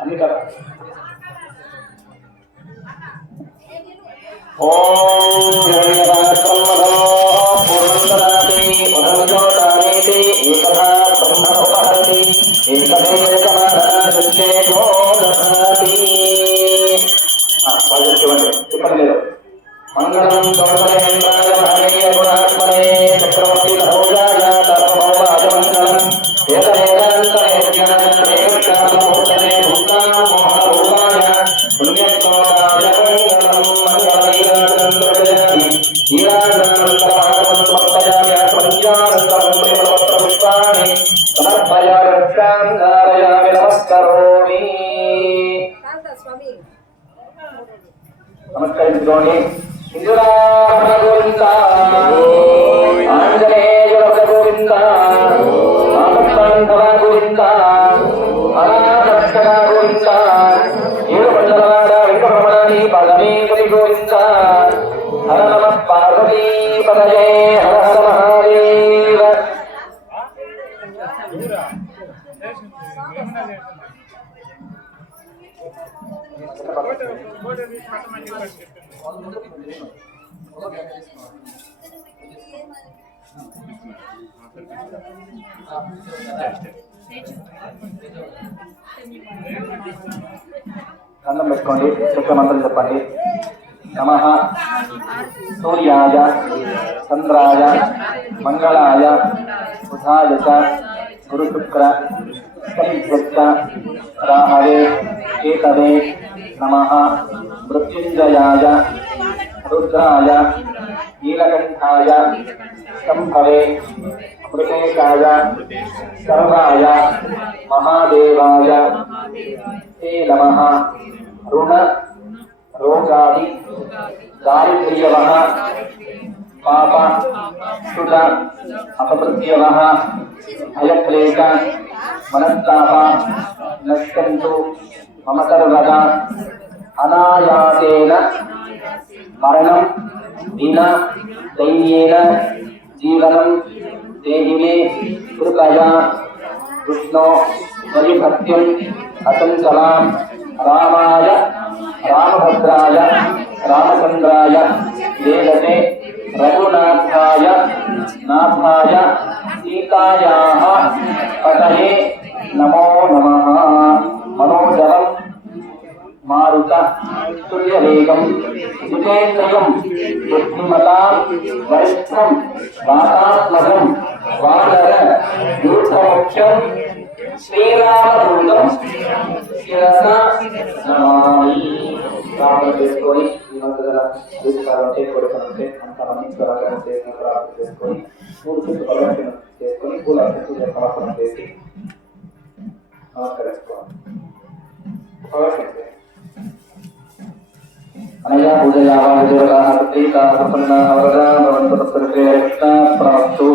అన్ని కదా. ఓం చెప్పండి లేదు. మంగళం గౌరవేంద్రాయ భాగేయ గుణాత్మనే చక్రవర్తి సహోజాయ సర్వభౌమాయ మంగళం ఏకవేదాంతరేజ్ఞానమూర్తనే భూతాం మోహరూపాయ పుణ్యశ్లోకాయ మంగళం మంగళీరాజనం ప్రజయామి ఈరాజనంతరాగమం సమర్పయామి పంచానందం ప్రేమవస్త్రపుష్పాణి సమర్పయామి రక్షాం ధారయామి నమస్కరోమి. నమస్కరించుకోండి. ఇంద్రాభరణ గోవింద ఆంజనేయ గోవింద ఆపత్తాంధవ గోవింద అనాథరక్షక గోవింద ఏడుకొండలవాడ వెంకటరమణాని పరమేశ్వరి గోవింద హర నమ పార్వతీ పదయే హర హర మహాదేవ. కన్నం పెట్టుకోండి. చక్రమంత్రం చెప్పండి. నమః సూర్యాయ చంద్రాయ మంగళాయ బుధాయ చ గురు శుక్ర శనిభ్యశ్చ రాహవే కేతవే నమః. మృత్యుంజయాయ రుద్రాయ నీలకంఠాయ శంభవే మృగేశాయ సర్వాయ మహాదేవాయ తే నమః. రుణ రోగాది దారిద్ర్యవః పాప సుర అపమృత్యవః భయక్లేశ మనస్తాప నశ్యంతు మమ సర్వదా. అనాయాసేన మరణం వినా దైన్యేన జీవనం దేహి మే కృపయా. విష్ణో వైభక్త్యం అచంచలాం రామాయ రామభద్రాయ రామచంద్రాయ వేదతే రఘునాథాయ నాథాయ సీతాయాః పతయే నమో నమః. మనోజవం మారుత తుల్యవేగం జితేంద్రియం బుద్ధిమతాం వరిష్ఠం వాతాత్మజం వానర యూథముఖ్యం శ్రీరామదూతం శిరస నమామి. ప్రార్థన చేసుకొని ఈ మధ్య దీపాలంటే కొడుకుంటే అంత మంత్రాలను చేసిన ప్రార్థన చేసుకొని పూర్తి ప్రదర్శన చేసుకొని పూల పూజ సమర్పణ చేసి నమస్కరించుకోవాలి. అనయా పూజయా పూజా ప్రతీకా ప్రసన్న వరదా భవంతు తత్సర్వే రక్షణ ప్రాప్తు.